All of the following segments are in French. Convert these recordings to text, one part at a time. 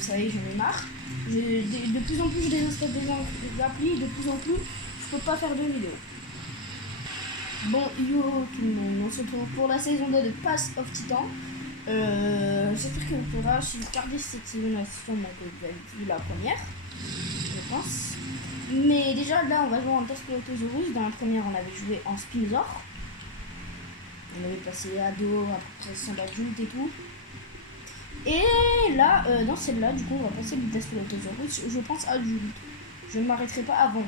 ça y est, j'en ai marre. De plus en plus, je désinstalle des applis, de plus en plus, je peux pas faire de vidéos. Bon, yo, tout le monde, on se retrouve pour la saison 2 de Pass of Titan. J'espère que vous pourrez, si vous regardez cette saison, sûrement que vous avez vu la première, je pense. Mais déjà, là, on va jouer en Desplotosaurus. Dans la première, on avait joué en Spinosaur. On avait passé ado, après son adulte et tout. Et là, dans celle-là, du coup, on va passer le Desplotosaurus, je pense adulte. Je ne m'arrêterai pas avant.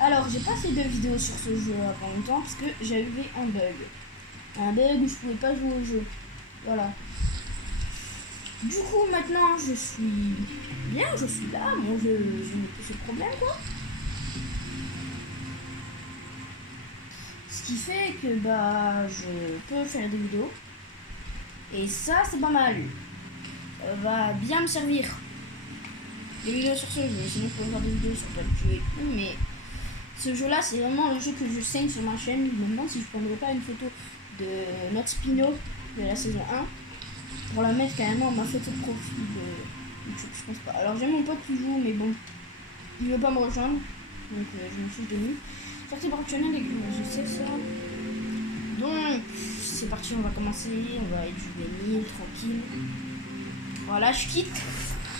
Alors, j'ai pas fait de vidéo sur ce jeu avant longtemps parce que j'avais un bug. Un bug où je pouvais pas jouer au jeu. Voilà. Du coup, maintenant, je suis bien, je suis là. Bon, je n'ai plus ce problème, quoi. Ce qui fait que, bah, je peux faire des vidéos. Et ça, c'est pas mal. Ça va bien me servir. Des vidéos sur ce jeu. Sinon, je peux faire des vidéos sur plein de jeux et tout, mais ce jeu-là, c'est vraiment le jeu que je saigne sur ma chaîne. Je me demande si je prendrais pas une photo de notre Spino de la saison 1 pour la mettre carrément ma photo de profil de YouTube. Je pense pas. Alors, j'ai mon pote qui joue, mais bon, il veut pas me rejoindre. Donc, je me suis tenu. Sortie professionnelle, je sais ça. Donc, c'est parti, on va commencer. On va être juvénile, tranquille. Voilà, je quitte.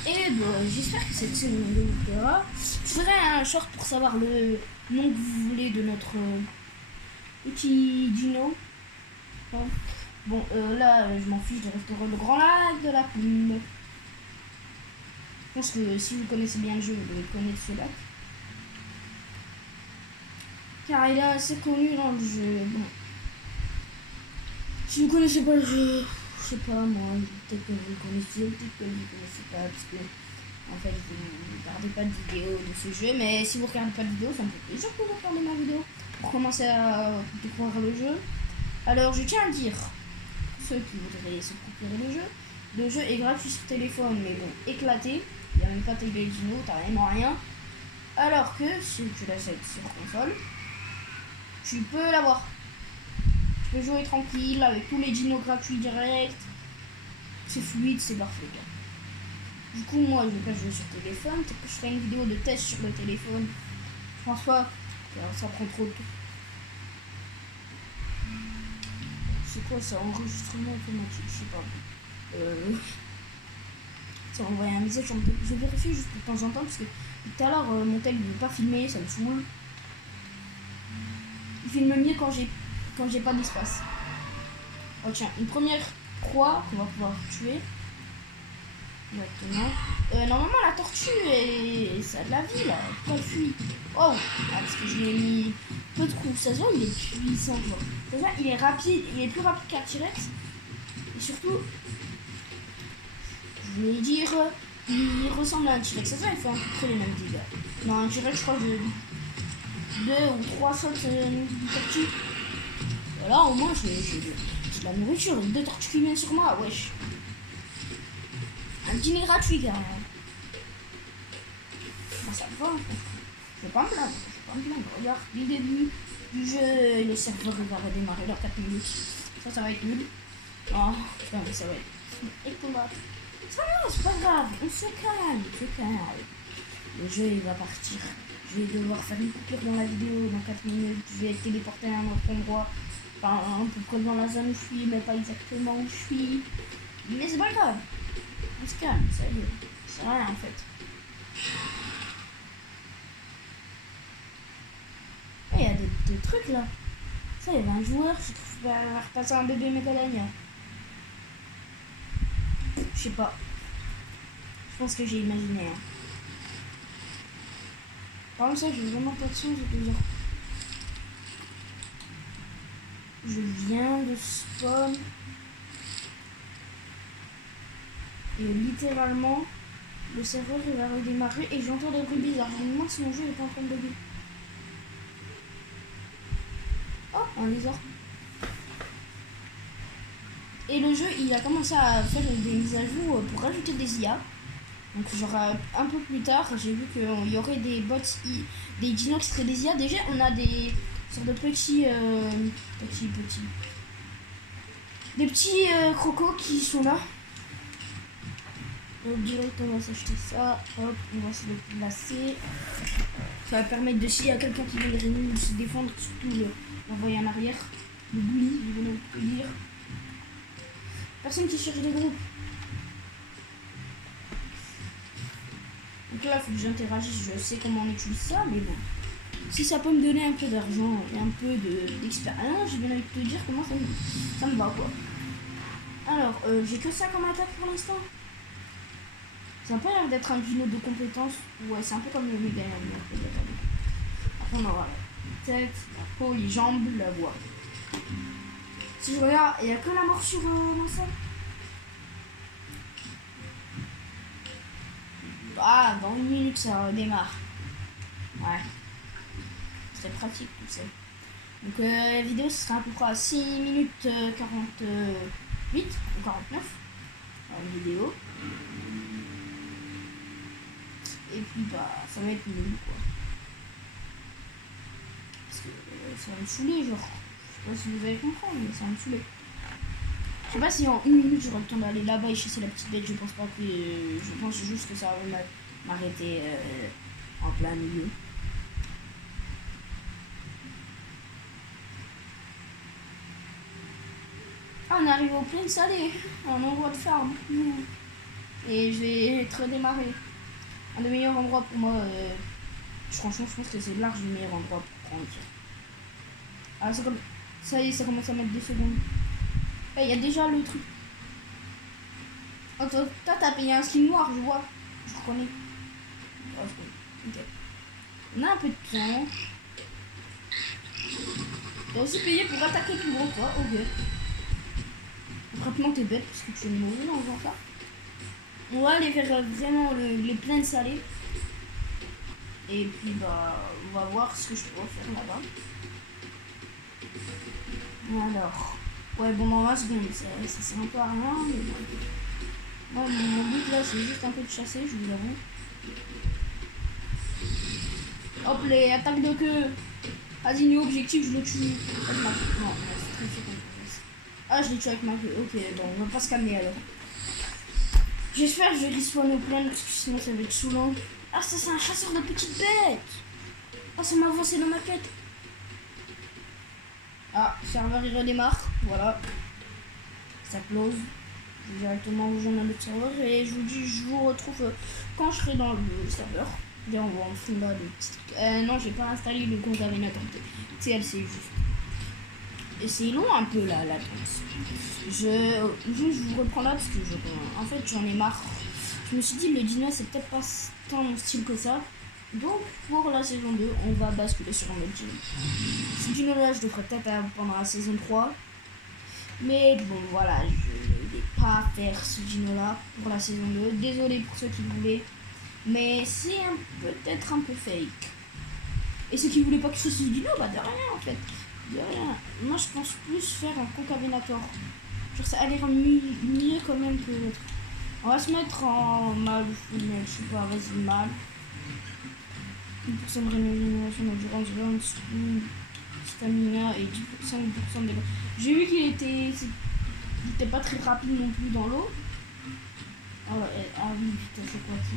Et bon, j'espère que cette saison vous plaira. Je ferai un short pour savoir le nom que vous voulez de notre petit dino. Bon, là, je m'en fiche de restaurer le grand lac de la plume. Je pense que si vous connaissez bien le jeu, vous devez connaître ce lac. Car il est assez connu dans le jeu. Bon. Si vous connaissez pas le jeu, je sais pas moi, peut-être que vous le connaissez, peut-être que vous le connaissez pas, parce que en fait vous ne regardez pas de vidéo de ce jeu, mais si vous regardez pas de vidéo, ça me fait plaisir que vous regardez ma vidéo pour commencer à découvrir le jeu. Alors je tiens à dire, ceux qui voudraient se procurer le jeu est gratuit sur téléphone, mais bon, éclaté, il n'y a même pas de dino, t'as vraiment rien. Alors que si tu l'achètes sur console, tu peux l'avoir. Tu peux jouer tranquille avec tous les dinos gratuits direct. C'est fluide, c'est parfait. Du coup, moi, je vais pas jouer sur téléphone. Peut-être que je ferai une vidéo de test sur le téléphone. Je pense pas. Ça prend trop de temps. C'est quoi ça? Enregistrement automatique? Je sais pas. Ça va envoyer un message. Je vérifie juste de temps en temps parce que tout à l'heure, mon tel ne veut pas filmer. Ça me saoule. Il filme mieux quand j'ai pas d'espace. Oh tiens, une première proie qu'on va pouvoir tuer. Exactement. Normalement la tortue ça a de la vie là. Pourquoi elle fuit? Oh, parce que je lui ai mis peu de coups. Ça se voit, il est puissant. Ça se voit, il est rapide. Il est plus rapide qu'un T-Rex. Et surtout, je vais dire, il ressemble à un T-Rex. Ça se voit, il fait à peu près les mêmes dégâts. Non, un T-Rex, je crois que j'ai 2 ou 3 sautes de tortue. Voilà, au moins j'ai de la nourriture, 2 tortues qui viennent sur moi, wesh. Un dîner gratuit carrément. Bon, ça va, je vais pas me plaindre, Regarde, dès le début du jeu, le serveur va redémarrer dans 4 minutes. Ça va être nul. Oh, putain, mais ça va être épouvantable. C'est pas grave, on se calme, Le jeu il va partir. Je vais devoir faire une coupure dans la vidéo dans 4 minutes. Je vais être téléporté à un autre endroit. Enfin, un peu près dans la zone où je suis, mais pas exactement où je suis. Mais c'est pas grave. On se calme, ça y est. C'est rien en fait. Il y a des trucs là. Ça, il y avait un joueur qui va repasser un bébé métalania. Je sais pas. Je pense que j'ai imaginé. Hein. Par contre, ça, j'ai vraiment pas de son, je peux dire. Je viens de spawn. Et littéralement, le serveur il va redémarrer et j'entends des bruits bizarres. Je me demande si mon jeu n'est pas en train de bugger. Oh, un lézard. Et le jeu, il a commencé à faire des mises à jour pour rajouter des IA. Donc genre un peu plus tard, j'ai vu qu'il y aurait des bots, des dinos qui seraient des IA. Déjà, on a des sortes de petits des petits crocos qui sont là. Direct, on va s'acheter ça. Hop, on va se le placer. Ça va permettre de, s'il y a quelqu'un qui veut de se défendre, surtout l'envoyer en arrière. Le bully, je vais le dire. Personne qui cherche des groupes. Donc là, il faut que j'interagisse. Je sais comment on utilise ça, mais bon. Si ça peut me donner un peu d'argent et un peu d'expérience, j'ai bien envie de te dire comment ça me va, quoi. Alors, j'ai que ça comme attaque pour l'instant. Ça n'a pas l'air d'être un dino de compétences. Ouais, c'est un peu comme le méga. Après, on aura la tête, la peau, les jambes, la voix. Si je regarde, il n'y a que la morsure dans ça. Ah, dans 1 minute, ça redémarre. Ouais. C'est pratique tout ça. Donc, la vidéo, ce sera à peu près à 6 minutes 48 ou 49. La vidéo. Et puis bah ça va être nul quoi. Parce que ça va me saouler genre. Je sais pas si vous allez comprendre mais ça va me saouler. Je sais pas si en 1 minute j'aurai le temps d'aller là-bas et chasser la petite bête, je pense pas que. Je pense juste que ça va m'arrêter en plein milieu. Ah, on arrive au plaines salées, un endroit de farm. Et je vais être redémarré. Un des meilleurs endroits pour moi, franchement je pense que c'est large le meilleur endroit pour prendre ça. Ah c'est comme, ça y est, ça commence à mettre 2 secondes. Il y a déjà le truc. Oh, toi t'as payé un skin noir, je vois. Je reconnais. Oh, ok. On a un peu de temps. T'as aussi payé pour attaquer plus gros toi, ok. Concrètement t'es bête parce que tu es mauvais en faisant ça. On va aller vers vraiment les plaines salées. Et puis bah on va voir ce que je peux faire là-bas. Alors. Ouais bon dans 20 secondes, ça sert un peu à rien. Mais bon. Moi mon but là c'est juste un peu de chasser, je vous avoue. Hop les attaques de queue. Asigné objectif, je le tue. Non, c'est très sûr. Ah je l'ai tué avec ma queue. Ok bon on va pas se calmer alors. J'espère que je vais respawn au plein parce que sinon ça va être saoulant. Ah ça c'est un chasseur de petites bêtes. Ah ça m'a avancé dans ma quête. Ah serveur il redémarre. Voilà. Ça close. Je vais directement rejoindre un autre serveur et je vous dis je vous retrouve quand je serai dans le serveur. Là on va en fond là des petits trucs. Non j'ai pas installé le concavenator TLC juste. Et c'est long un peu là latence. Je vous reprends là parce que en fait j'en ai marre. Je me suis dit le dino c'est peut-être pas tant mon style que ça. Donc pour la saison 2 on va basculer sur un autre dino. Ce dino là je le ferai peut-être pendant la saison 3. Mais bon voilà, je ne vais pas faire ce dino là pour la saison 2. Désolé pour ceux qui le voulaient. Mais c'est peut-être un peu fake. Et ceux qui voulaient pas que ce soit ce dino, bah de rien en fait. De rien. Moi je pense plus faire un concavenator. Genre ça a l'air mieux quand même que l'autre. On va se mettre en mâle ou femelle, je sais pas, vas-y mâle. 1% de rémunération d'endurance, 20 stamina et 5% de dégâts. J'ai vu qu'il était pas très rapide non plus dans l'eau. Ah oui, putain, c'est quoi ça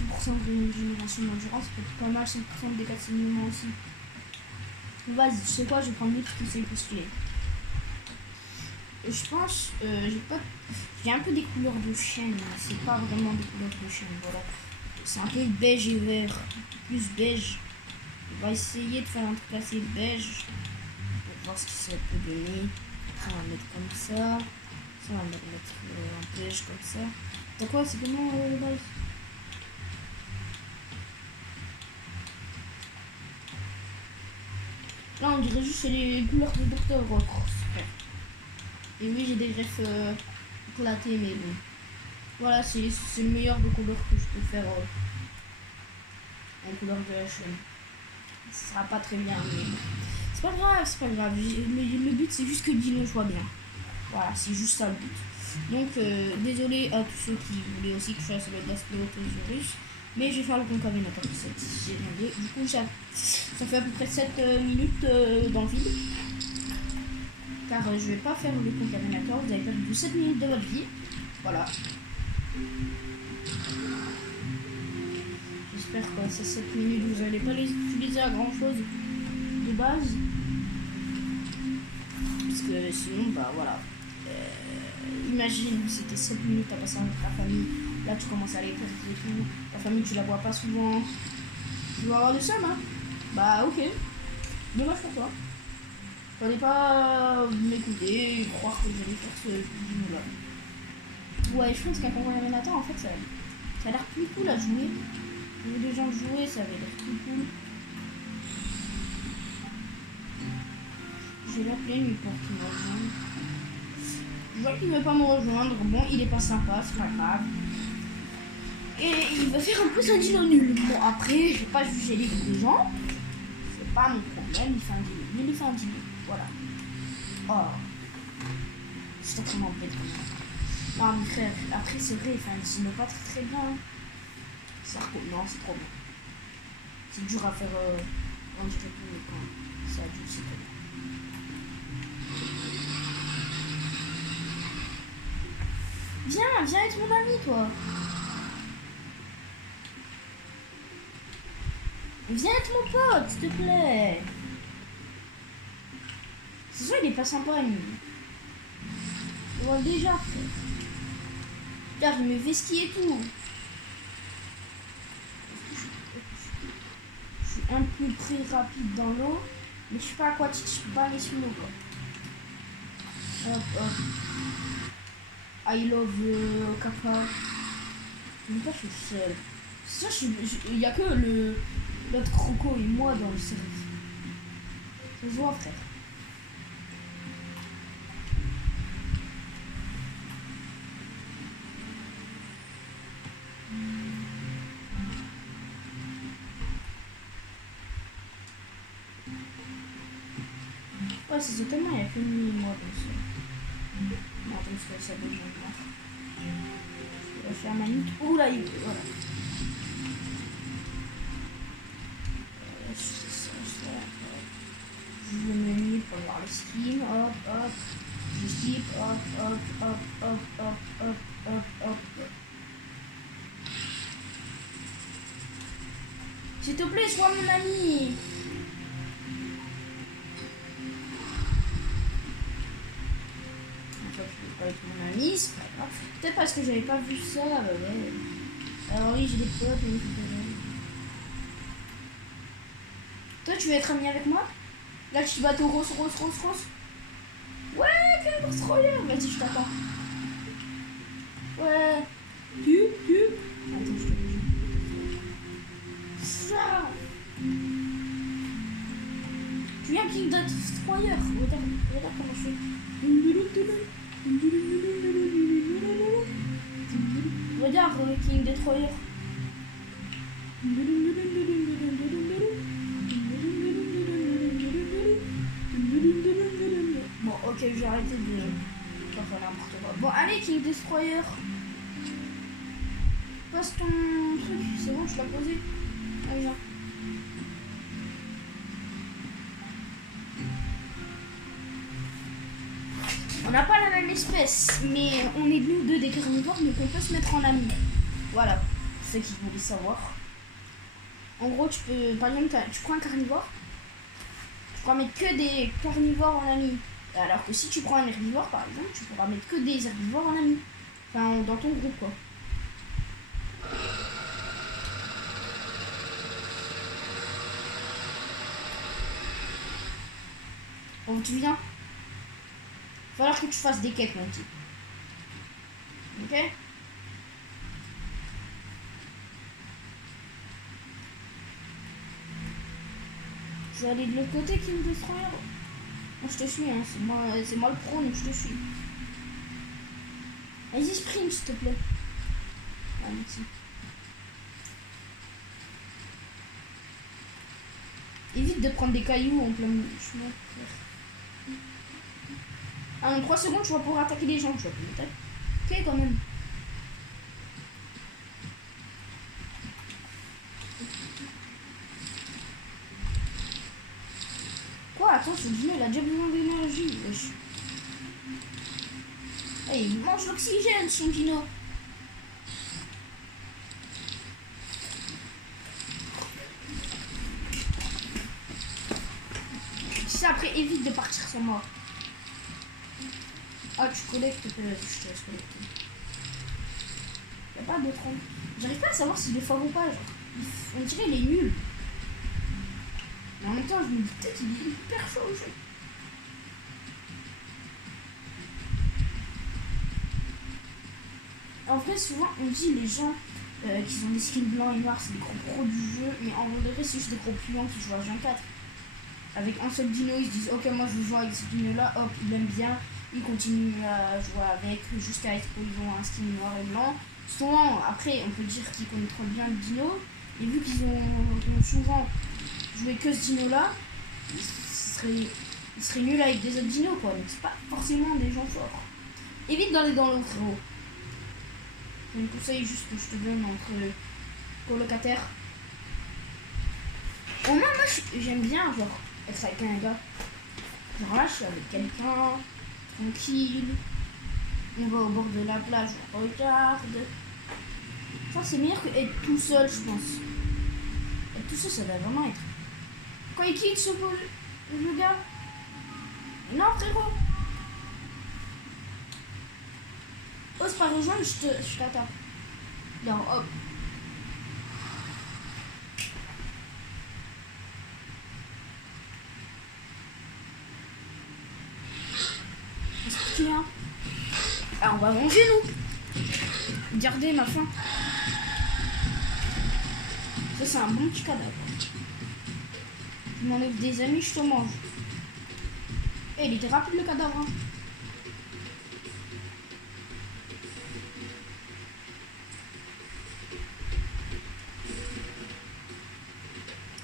10% de régénération d'endurance, ça peut être pas mal, 5% de dégâts de saignement aussi. Vas-y, tu sais quoi, je vais prendre l'autre qui s'est postulé. Je pense, j'ai un peu des couleurs de chêne, mais c'est pas vraiment des couleurs de chêne, voilà. C'est un peu beige et vert, plus beige. On va essayer de faire un truc assez beige pour voir ce que ça peut donner. Après, on va mettre comme ça. Ça, on va mettre un beige comme ça. T'as quoi, c'est comment le beige? Là, on dirait juste les couleurs de Dr. Rock. Et oui, j'ai des greffes éclatées, mais bon. Voilà, c'est le meilleur de couleurs que je peux faire en couleur de la chaîne. Ce sera pas très bien, mais c'est pas grave, c'est pas grave. Le but, c'est juste que Dino soit bien. Voilà, c'est juste ça le but. Donc, désolé à tous ceux qui voulaient aussi que je fasse le Gaspelotosaurus. Mais je vais faire le concavenator de cette saison 2. Du coup, ça fait à peu près 7 minutes dans le vide. car je vais pas faire le contaminateur. Vous avez perdu 7 minutes de votre vie. Voilà. J'espère que ces 7 minutes, vous n'allez pas les utiliser à grand chose de base. Parce que sinon, bah voilà. Imagine, c'était 7 minutes à passer avec ta famille. Là, tu commences à les perdre et tout. Ta famille, tu la vois pas souvent. Tu vas avoir du seum, hein. Bah, ok. Dommage pour toi. Fallait pas m'écouter et croire que j'allais faire ce vidéo-là. Ouais, je pense qu'un contaminateur, en fait, ça a l'air plus cool à jouer. J'ai vu des gens jouer, ça avait l'air plus cool. J'ai l'appelé lui pour qu'il me rejoigne. Je vois qu'il ne veut pas me rejoindre. Bon, il est pas sympa, c'est pas grave. Et il va faire un peu un dino nul. Bon, après, je vais pas juger les goûts des gens. C'est pas mon problème, il fait un dino. Mais il fait un dino. Voilà. Oh. C'est extrêmement bête comme ça. Non, mon frère, après, c'est vrai, il fait un dino pas très très bien. Non, c'est trop bien. C'est dur à faire en direct, mais quand c'est adulte, c'est trop bien. Viens être mon ami, toi. Viens être mon pote, s'il te plaît. C'est sûr, il est pas sympa, lui. Je vois déjà, frère. Regarde, il me vestit et tout. Je suis un peu très rapide dans l'eau, mais je suis pas aquatique, je peux pas aller sous l'eau, quoi. Hop, hop. I love Kappa. Je sais pas, je suis seul. Ça, il y a que l'autre croco et moi dans le service. Ça se voit, frère. Ouais, c'est tellement, il y a que lui et moi dans le service. Non, attends, je fais ça déjà. Je vais faire ma nuit. Ouh là, voilà. Je me mets pour voir le skin. Hop, hop. Je skip. Hop, hop, hop, hop, hop, hop, hop, hop. S'il te plaît, sois mon ami. Avec mon ami, c'est pas grave. Peut-être parce que j'avais pas vu ça, bah ouais. Alors oui, j'ai des potes, mais c'est pas grave. Toi, tu veux être ami avec moi? Là, tu bateau rose. Ouais, quel destroyer. Vas-y, je t'attends. Ouais. Attends, je te le dis. Ça. Tu viens King Destroyer. Regarde comment je fais. Regarde King Destroyer. Bon, ok, j'ai arrêté de faire n'importe quoi. Bon, allez, King Destroyer. Passe ton truc, c'est bon, je l'ai posé. Allez, viens. On n'a pas la même espèce, mais on est nous deux des carnivores, donc on peut se mettre en ami. Voilà, c'est ce qu'il voulait savoir. En gros, tu peux, par exemple, tu prends un carnivore, tu pourras mettre que des carnivores en ami. Alors que si tu prends un herbivore, par exemple, tu pourras mettre que des herbivores en ami. Enfin, dans ton groupe, quoi. Bon, tu viens. Il va falloir que tu fasses des quêtes, mon petit. Ok? Je vais aller de l'autre côté qui me destroyer. Moi je te suis, hein. C'est moi le pro, donc je te suis. Vas-y, sprint, s'il te plaît. Ah, merci. Évite de prendre des cailloux en plein chemin. Ah, en 3 secondes, tu vas pouvoir attaquer les gens. Tu vas pouvoir attaquer quand même. Quoi? Attends, ce dino, il a déjà besoin d'énergie. Wesh. Hey, il mange l'oxygène, son dino. Si après, évite de partir sans moi. Ah, tu collectes, je te laisse collecter. Y'a pas d'autre. J'arrive pas à savoir s'il est fort ou pas. Genre. On dirait qu'il est nul. Mais en même temps, je me dis peut-être qu'il est hyper chaud au jeu. En vrai, souvent, on dit les gens qui ont des skins blancs et noirs, c'est des gros pros du jeu. Mais en vrai, c'est juste des gros puants qui jouent à Gen 4. Avec un seul dino, ils se disent ok, moi je veux jouer avec ce dino là, hop, il aime bien, ils continuent à jouer avec jusqu'à ce qu'ils ont un skin noir et blanc. Souvent, après, on peut dire qu'ils connaissent trop bien le dino, et vu qu'ils ont souvent joué que ce dino là, ils seraient nuls avec des autres dinos quoi, donc c'est pas forcément des gens forts. Évite d'aller dans l'autre frérot. C'est un conseil juste que je te donne entre colocataires. Au moins, moi j'aime bien genre être avec un gars. Genre là, je suis avec quelqu'un, tranquille. On va au bord de la plage, on regarde. Ça, c'est meilleur que être tout seul, je pense. Être tout seul, ça va vraiment être. Quand il quitte le gars. Non, frérot. Ose pas rejoindre, je t'attaque. Non, hop. Ah, on va manger nous. Regardez ma faim. Ça c'est un bon petit cadavre. Tu m'enlèves des amis, je te mange. Eh, il était rapide le cadavre. Hein.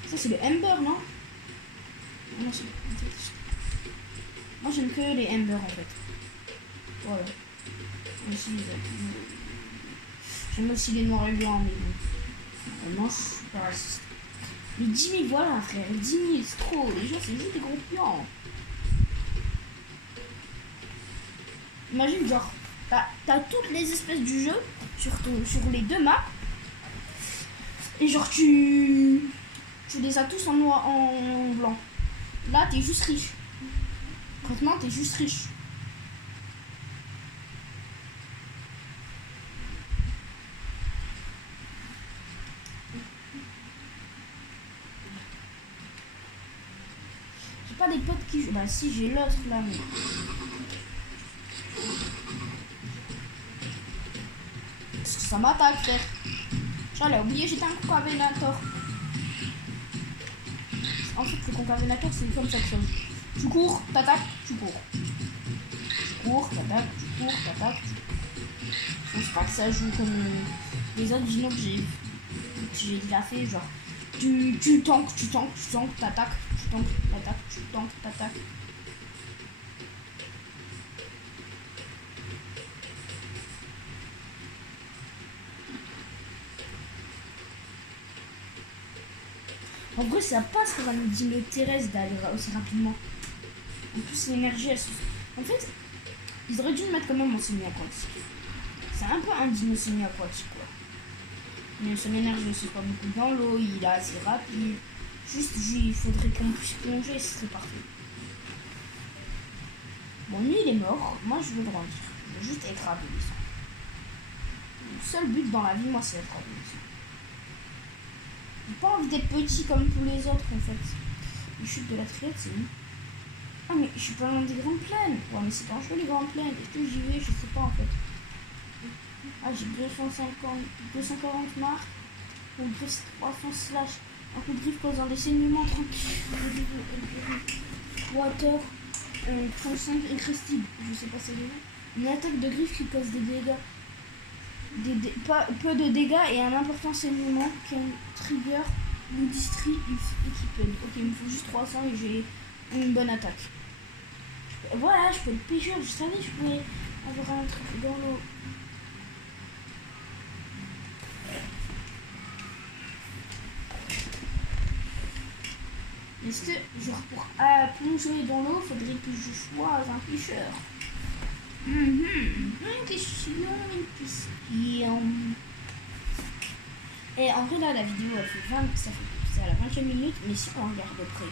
Ça c'est le Ember, non? Non, c'est... Moi j'aime que les Ember en fait. Voilà. J'aime aussi les noirs et blancs, mais bon. Non, je suis pas raciste. Mais 10 000, voilà frère, 10 000 c'est trop. Les gens c'est juste des gros pions. Imagine genre, t'as toutes les espèces du jeu sur les deux maps. Et genre tu les as tous en noir, en blanc. Là t'es juste riche. Franchement t'es juste riche. Pas des potes qui jouent. Bah si j'ai l'autre là mais. Ça m'attaque frère. J'allais oublier j'étais un concavenator. En fait le concavenator c'est comme ça que ça. Tu cours, t'attaques, tu cours. Tu cours, t'attaques, tu cours, t'attaques. Je pense pas que ça joue comme les autres dinos que j'ai déjà fait genre. Tu tankes, t'attaques, tu tankes, t'attaques, tu tankes, t'attaques. En vrai, ça passe pour un dino terrestre d'aller aussi rapidement. En plus, l'énergie, en fait, ils auraient dû le mettre quand même en semi-aquatique. C'est un peu un dino semi-aquatique, quoi. Mais son énergie aussi pas beaucoup dans l'eau, il est assez rapide. Juste, il faudrait qu'on puisse plonger, ce serait parfait. Bon, lui, il est mort. Moi, je veux grandir. Je veux juste être adolescent. Le seul but dans la vie, moi, c'est être adolescent. J'ai pas envie d'être petit comme tous les autres, en fait. Les chutes de la triade, c'est où? Ah, mais je suis pas loin des grandes plaines. Ouais, mais c'est dangereux, les grandes plaines. Est-ce que j'y vais? Je sais pas, en fait. Ah, j'ai 240 marques. Donc, 300 slash. Un coup de griffe causant des saignements tranquilles. Water. 35 increstible. Je sais pas c'est les noms. Une attaque de griffe qui cause des dégâts. Peu de dégâts et un important saignement qui trigger une district équipée. Ok, il me faut juste 300 et j'ai une bonne attaque. Voilà, je peux le pêcheur. Je savais que je pouvais avoir un truc dans l'eau. Est-ce que, genre, pour plonger dans l'eau, faudrait que je sois un pêcheur? Une question. Et en vrai, là, la vidéo, elle fait 20, c'est à la 20e minute, mais si on regarde de près,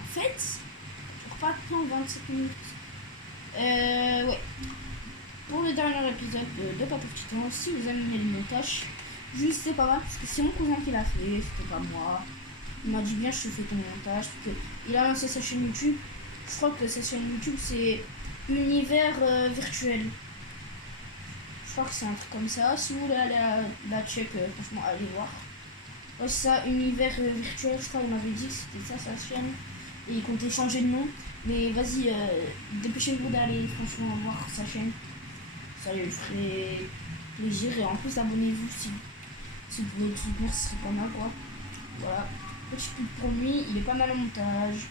en fait, je crois pas tant 27 minutes. Ouais. Pour le dernier épisode de Papa Petit Temps, si vous aimez le montage, juste c'est pas mal, parce que c'est mon cousin qui l'a fait, c'était pas moi. Il m'a dit bien, je te fais ton montage, parce que il a lancé sa chaîne YouTube. Je crois que sa chaîne YouTube, c'est Univers Virtuel. Je crois que c'est un truc comme ça. Si vous voulez aller la check, franchement, allez voir. Ouais, c'est ça, Univers Virtuel, je crois qu'on m'avait dit que c'était ça sa chaîne. Et il comptait changer de nom. Mais vas-y, dépêchez-vous d'aller franchement voir sa chaîne. Ça lui ferait plaisir. Et en plus, abonnez-vous si vous voulez le soutenir, ce serait pas mal quoi. Voilà. Petit coup pour lui, il est pas mal en montage.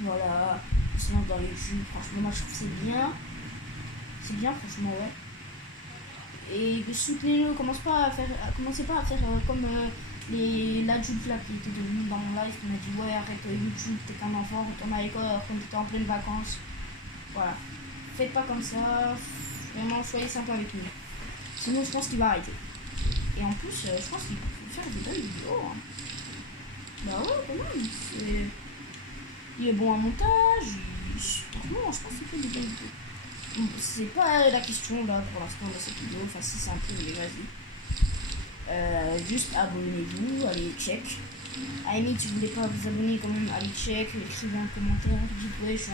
Voilà. Il se lance dans les jeux. Franchement, moi je trouve que c'est bien. C'est bien, franchement, ouais. Et soutenez-le, commencez pas à faire comme l'adulte là qui était devenu dans mon live qui m'a dit ouais arrête YouTube, t'es qu'un enfant, retourne à l'école quand t'étais en pleine vacances. Voilà. Faites pas comme ça, vraiment soyez sympa avec lui. Sinon je pense qu'il va arrêter. Et en plus je pense qu'il peut faire des belles vidéos. Hein. Bah ouais quand même, il est bon en montage, franchement je pense qu'il fait des belles vidéos. C'est pas la question là pour l'instant de cette vidéo, enfin si c'est un peu, mais vas-y. Juste abonnez-vous, allez check. À limite, si vous voulez pas vous abonner quand même, allez check, écrivez un commentaire, dites ouais je suis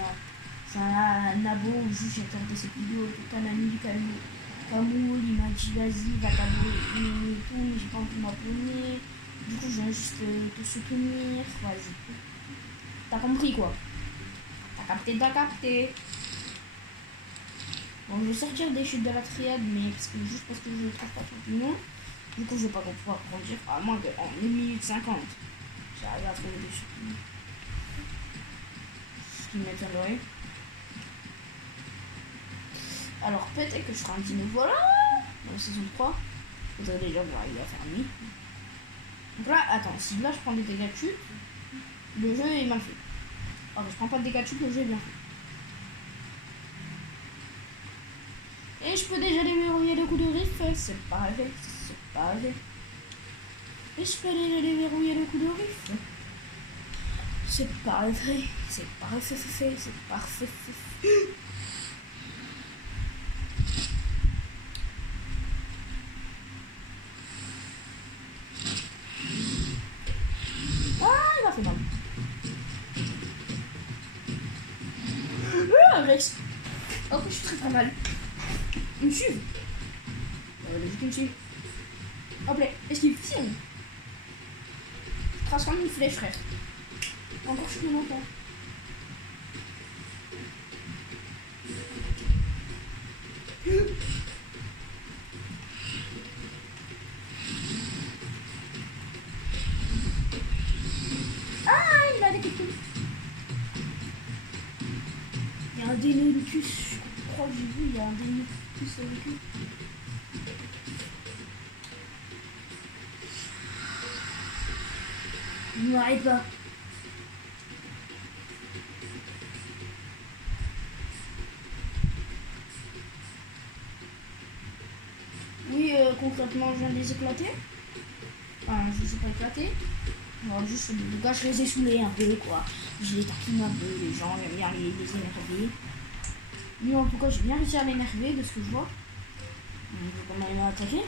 un abo ou juste j'ai regardé cette vidéo, tout un ami du Camoul, il m'a dit vas-y, va t'abonner et tout, mais j'ai pas envie de m'abonner. Du coup je viens juste te soutenir, vas-y. T'as compris quoi? T'as capté. Bon, je vais sortir des chutes de la triade, mais juste parce que je ne trouve pas tout le nom. Du coup, je vais pas pouvoir grandir, à moins qu'en 1 minute 50, j'arrive à trouver des chutes. Ce qui m'étonnerait. Alors, peut-être que je ferai un petit nouveau voilà dans la saison 3. Vous allez déjà voir, il va faire nuit. Donc là, attends, si là je prends des dégâts de chute, le jeu est mal fait. Alors, je prends pas de dégâts de chute, le jeu est bien fait. Et je peux déjà déverrouiller le coup de riff, c'est parfait. Et je peux déjà déverrouiller le coup de riff. C'est parfait. Ah, il m'a fait mal. Rex. Ok, je suis très mal. Il me suit. Il me suit. Hop là, esquive. Transforme une flèche, frère. Encore je suis longtemps. Ah, il a des coups. Il y a un Deinonychus. Je crois que j'ai vu, il y a un Deinonychus avec lui. Ne m'arrête pas. Oui, concrètement, je viens de les éclater. Enfin, je les ai pas éclatés. Alors, juste le gars, je les ai saoulés un peu, quoi. Je les taquine un peu, les gens, j'aime bien les énerver. Lui, en tout cas, j'ai bien réussi à l'énerver de ce que je vois. Donc, comment il m'a attaqué.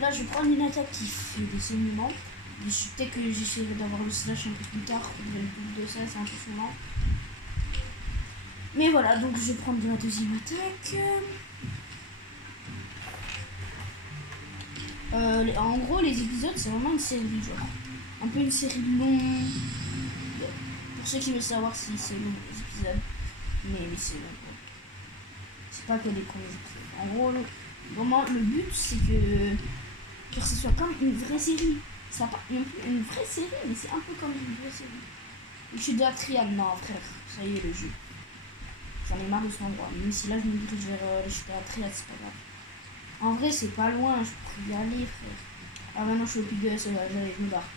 Là, je vais prendre une attaque qui fait des saignements. Peut-être que j'essaierai d'avoir le slash un peu plus tard. De ça, c'est un peu souvent. Mais voilà, donc je vais prendre la deuxième attaque. En gros, les épisodes, c'est vraiment une série, genre. Un peu une série longue. Pour ceux qui veulent savoir si c'est long, les épisodes. Mais oui, c'est long, quoi. C'est pas que des premiers épisodes. En gros, vraiment, le but, c'est que ce soit comme une vraie série. Ça pas une vraie série, mais c'est un peu comme une vraie série. Je suis de la triade, non, frère. Ça y est, le jeu. J'en ai marre de cet endroit. Même si là, je me dirige vers les chutes de la triade, c'est pas grave. En vrai, c'est pas loin, je pourrais y aller, frère. Ah, maintenant, je suis au pic de SE, allez, je me barre.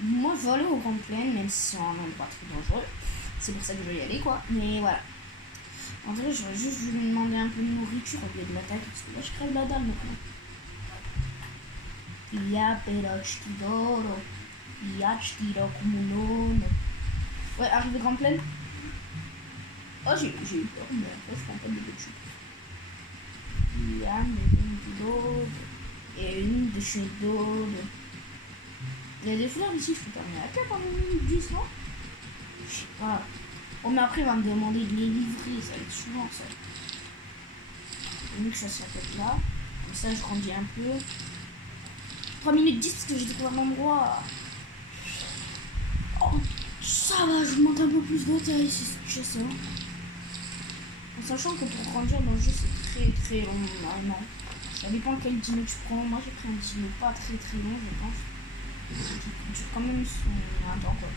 Moi, je veux aller aux grandes plaines, même si c'est un endroit très dangereux. C'est pour ça que je vais y aller, quoi. Mais voilà. En vrai, j'aurais juste voulu lui demander un peu de nourriture au lieu de l'attaque, parce que là, je crève la dalle maintenant. Pia pero ch'tidoro. Pia ch'tiro comunono. Ouais, arrivé grande plaine. Oh, j'ai eu peur, mais après, je prends pas de dessus. Pia me et une de chez Dodo. Il y a des fleurs ici, je peux pas me la cape en 10, non? Je sais pas. Oh, mais après, il va me demander de les livrer, ça va être souvent ça. Mieux que ça s'appelle là. Comme ça, je grandis un peu. 3 minutes 10 parce que j'ai découvert l'endroit. Oh, ça va, je monte un peu plus de taille, c'est ça. En sachant que pour grandir dans le jeu, c'est très long, normalement. Ça dépend quel dino tu prends. Moi, j'ai pris un dino pas très long, je pense. Qui dure quand même un temps, quoi.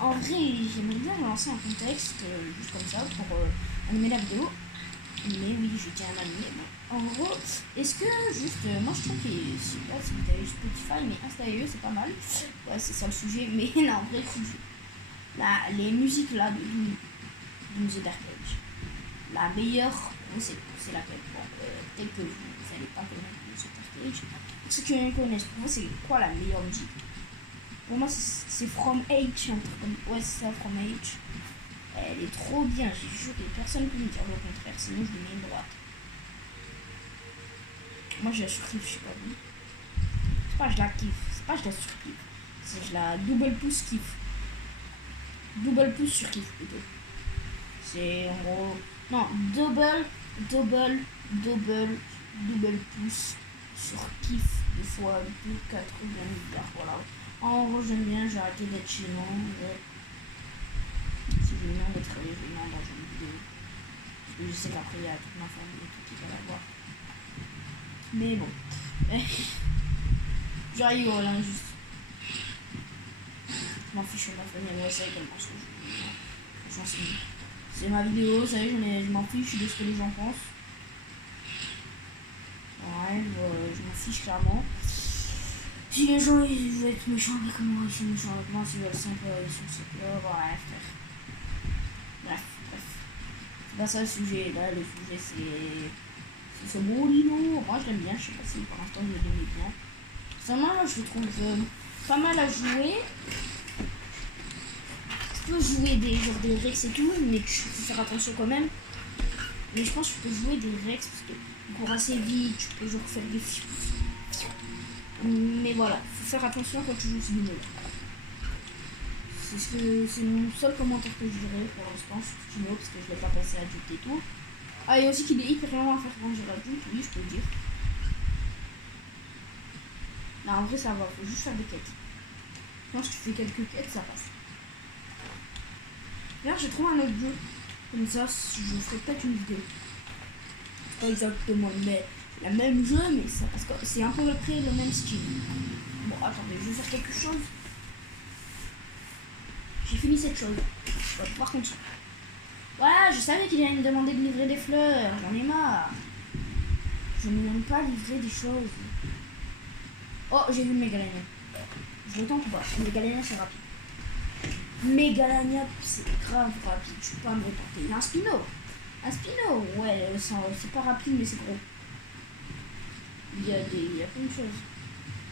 En vrai, j'aimerais bien lancer un contexte, juste comme ça, pour animer la vidéo. Mais oui, je tiens à l'animer. Bon. En gros, est-ce que juste, moi je trouve que, je sais pas si vous avez Spotify, mais installez-le, c'est pas mal. Ouais, c'est ça le sujet, mais non, en vrai, là, les musiques là de musée d'arcade. La meilleure, c'est laquelle? Bon, peut-être que vous n'allez pas connaître musée d'arcade. Pour ceux qui me connaissent, pour vous, c'est quoi la meilleure musique? Pour moi, c'est From H, un truc comme. Ouais, c'est ça, From H. Elle est trop bien, j'ai juré. Personne ne peut me dire le contraire, sinon je lui mets une droite. Moi, je la surkiffe, je sais pas vous. C'est pas je la kiffe, c'est pas je la surkiffe. C'est je la double pouce kiffe. Double pouce surkiffe plutôt. C'est en gros. Non, double pouce surkiffe 2 fois 2, 4, 20 milliards, voilà. En gros, j'aime bien, j'ai arrêté d'être gênant. C'est gênant d'être gênant dans une vidéo. Parce que je sais qu'après, il y a toute ma famille et tout qui va la voir. Mais bon. Je rigole, hein, juste. Je m'en fiche de ma famille, elle sait qu'elle pense que j'en sais. C'est ma vidéo, ça y est, je m'en fiche de ce que les gens pensent. Ouais, je m'en fiche clairement. Si les gens ils veulent être méchants avec moi, ils sont méchants avec moi, s'ils veulent sympa, ils sont sympas, bref. C'est pas ça le sujet, là, le sujet c'est ce beau Lino. Moi je l'aime bien, je sais pas si pour l'instant je l'aime bien. Seulement, je le trouve pas mal à jouer. Tu peux jouer des Rex et tout, mais tu peux faire attention quand même. Mais je pense que tu peux jouer des Rex parce que tu cours assez vite, tu peux genre faire des mais voilà, faut faire attention quand tu joues ce niveau. C'est mon seul commentaire que je dirais pour l'instant sur ce niveau parce que je l'ai pas passé adulte et tout. Ah, et aussi qu'il est hyper long à faire grandir adulte, oui, je peux le dire. Non, en vrai, ça va, faut juste faire des quêtes. Je pense que tu fais quelques quêtes, ça passe. D'ailleurs, j'ai trouvé un autre jeu. Comme ça, je ferai peut-être une vidéo. Pas exactement la même jeu, mais ça, parce que c'est un peu près le même style. Bon, attendez, je vais faire quelque chose. J'ai fini cette chose. Je vais pouvoir continuer. Voilà, je savais qu'il allait me demander de livrer des fleurs. J'en ai marre. Je n'aime pas livrer des choses. Oh, j'ai vu le Megalania. Je le tente ou pas? Megalania, c'est rapide. Megalania, c'est grave rapide. Je peux pas me reporter. Il y a un Spino. Un Spino, ouais, c'est pas rapide, mais c'est gros. Il y a plein de choses.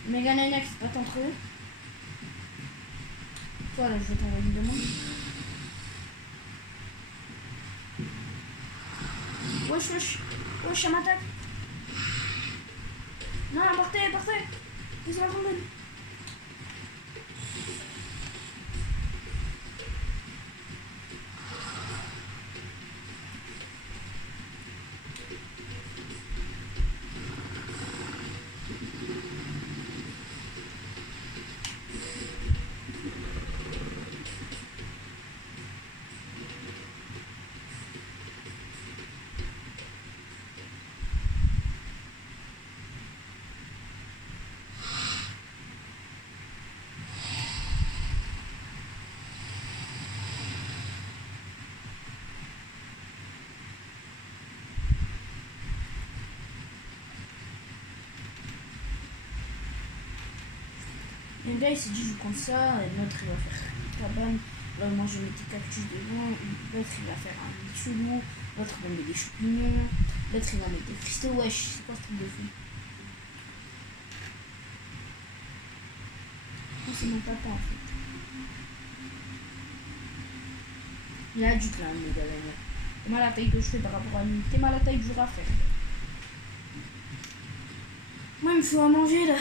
Megalania qui se battent entre eux. Toi, là, je vais t'envoyer une demande. Wesh, ça m'attaque. Non, partez. Laissez-moi tomber. Et le gars il s'est dit je vais prendre ça, et l'autre il va faire cabane. Là moi je mets des cactus devant, l'autre il va faire un lit chelou, l'autre il va mettre des champignons, l'autre il va mettre des cristaux, wesh, c'est quoi ce truc de fou? Oh, c'est mon papa en fait. Il a du clan le gars là. C'est mal la taille que je fais par rapport à lui, c'est mal la taille que je vais faire. Moi il me faut à manger là.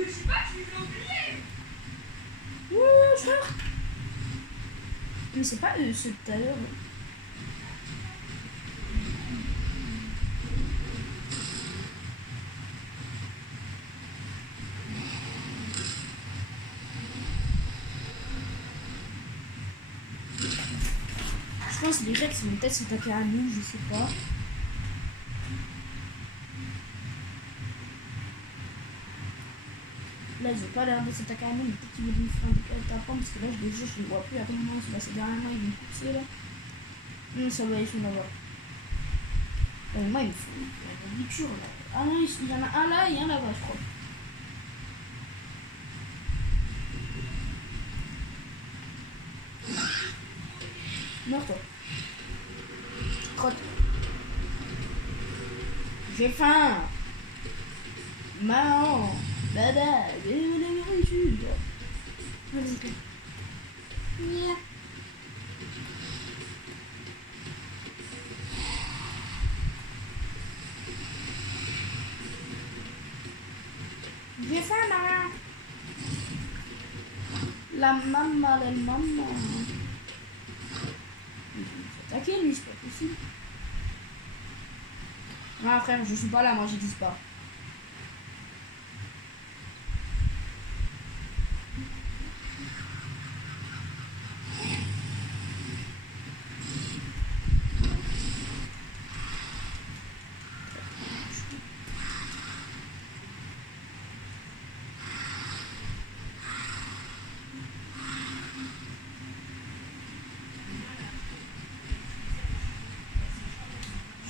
Je sais pas, tu l'as oublié. Ouh, frère. Mais c'est pas eux, ceux de tout à l'heure. Je pense que les Rex vont peut-être s'attaquer à nous, je sais pas. Là, ils ont pas l'air de s'attaquer à nous, mais peut-être qu'ils vont nous faire un tapant parce que là, je les vois plus. Attends, moi, c'est passé derrière moi, ils vont me pousser là. Non, ça va, ils sont là-bas. Moi, il me faut une nourriture là. Ah non, il y en a un là et un là-bas, je crois. Meurs-toi. Crotte. J'ai faim. Maman. Dada. J'ai de la nourriture. Vas-y. Yeah. J'ai faim, maman. La maman, la maman. Il faut attaquer lui, c'est pas possible. Non, frère, je suis pas là, moi j'existe pas.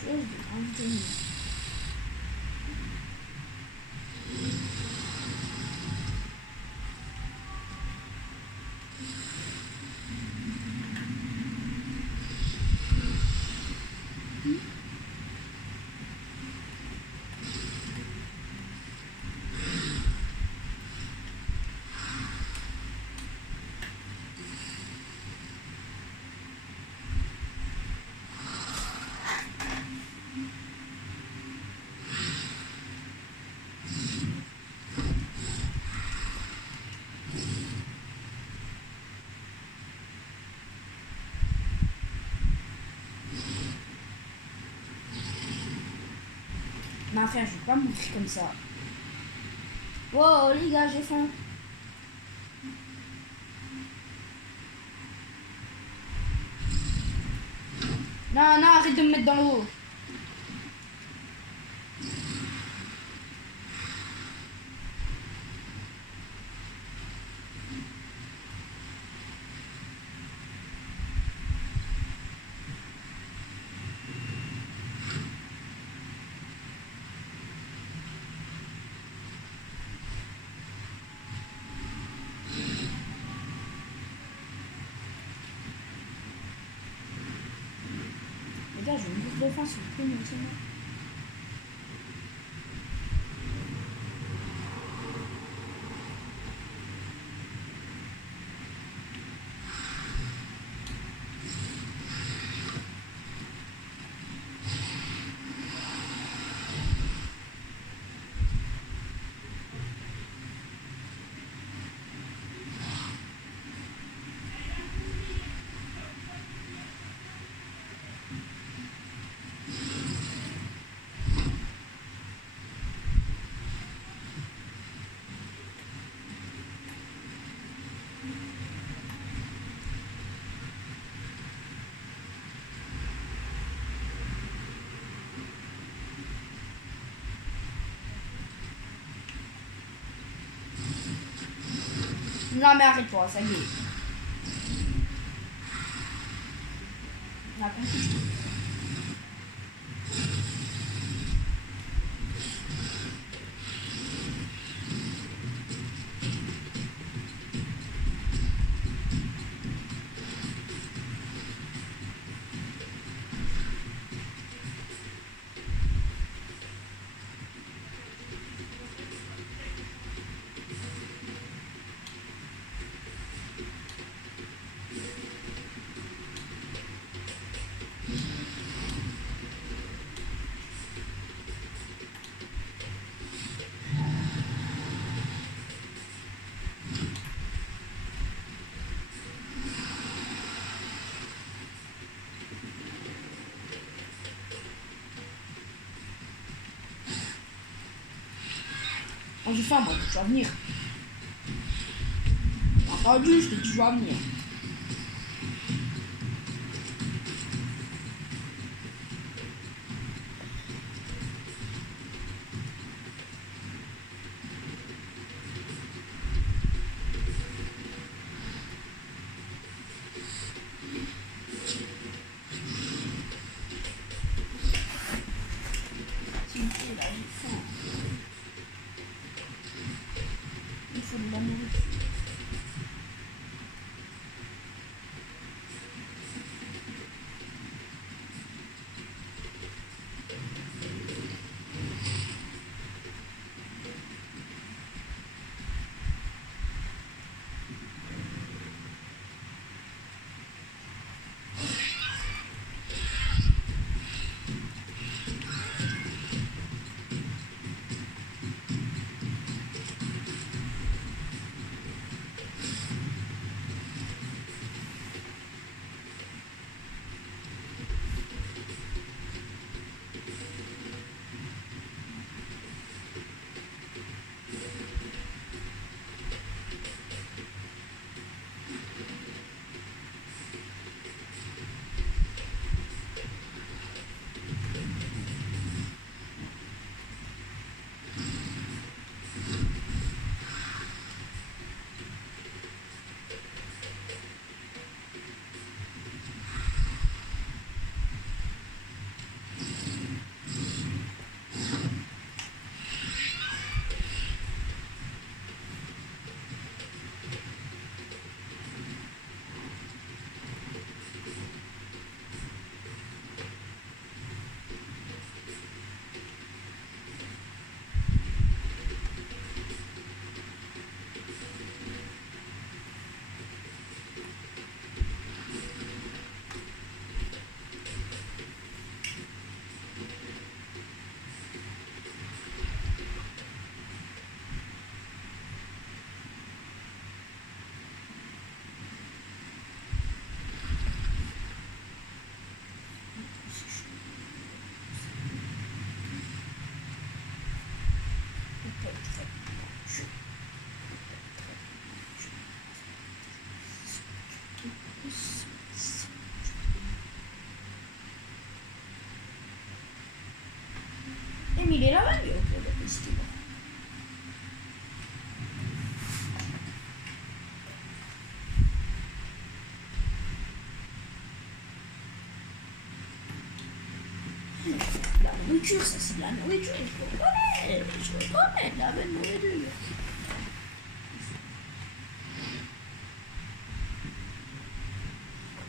Chose de grande tenue. Non, frère, je vais pas mourir comme ça. Wow, les gars, j'ai faim. Non, non, arrête de me mettre dans l'eau. Les gars, je vais mourir de faim, s'il vous plaît, mais c'est moi. Non mais arrête-toi, ça y est. On a compris. Oh, j'ai faim, moi, je vais venir. Entendu, je t'ai dit, je vais venir. S'il me plaît, là, j'ai faim. Il faut de la nourriture. Emile là-bas, lui, ok, bah, c'était bon. La nourriture, ça c'est de la nourriture, je reconnais de la bonne nourriture.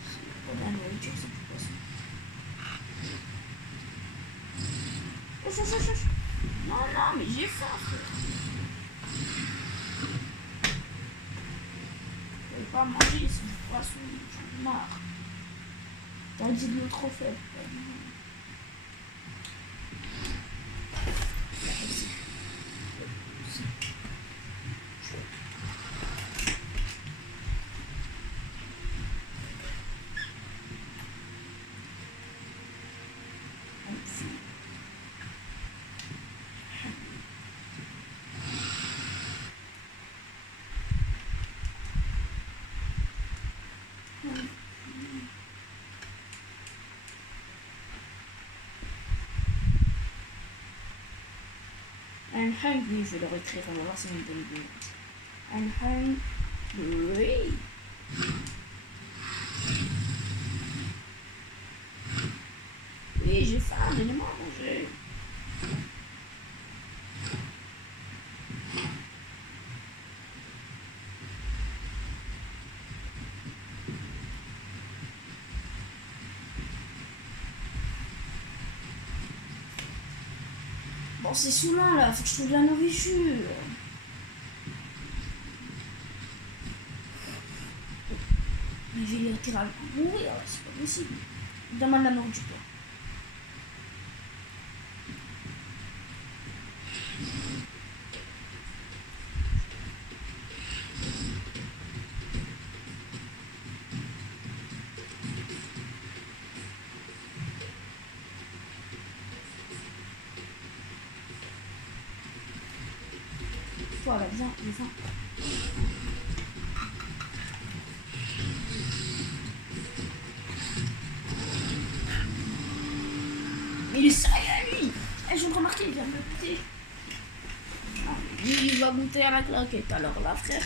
C'est pas de la nourriture, c'est du poisson. Non, non, mais j'ai faim, frère. Je vais pas manger, c'est du poisson, j'en ai marre. T'as dit de l'eau trop faible. I'm hungry, je vais le réécrire, on va voir si c'est une bonne idée. I'm hungry. Oui. Oui, j'ai faim, donnez-moi à manger. Bon, c'est saoulant là, faut que je trouve de la nourriture. Mais je vais littéralement mourir, c'est pas possible. Donne-moi de la nourriture. Voilà, viens, viens. Mais il est sérieux, lui. Eh, je viens de remarquer, il vient de me goûter. Ah, lui, il va goûter à la claquette, alors là, frère.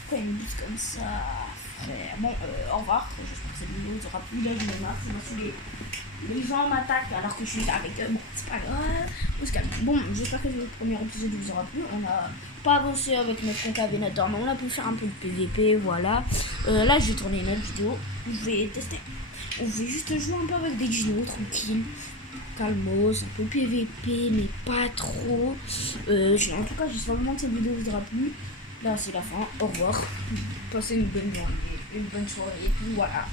Pourquoi il me bute comme ça, frère? Bon, au revoir. J'espère que cette vidéo ne sera plus là, je me marre. Ça m'a saoulé. Les gens m'attaquent alors que je suis avec eux. Bon, c'est pas grave. On se calme. Bon, j'espère que le premier épisode vous aura plu. On n'a pas avancé avec notre compte à Venator, mais on a pu faire un peu de PVP, voilà. Là, je vais tourner une autre vidéo. Je vais tester. On va juste jouer un peu avec des dinos, tranquille. Calmos, un peu PVP, mais pas trop. En tout cas, j'espère vraiment que cette vidéo vous aura plu. Là, c'est la fin. Au revoir. Passez une bonne journée, une bonne soirée, et tout, voilà.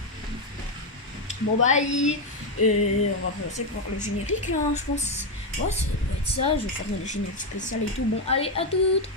Bon, bye. On va passer pour le générique, là, je pense. Ouais, ça va être ça. Je vais faire le générique spécial et tout. Bon, allez, à toutes.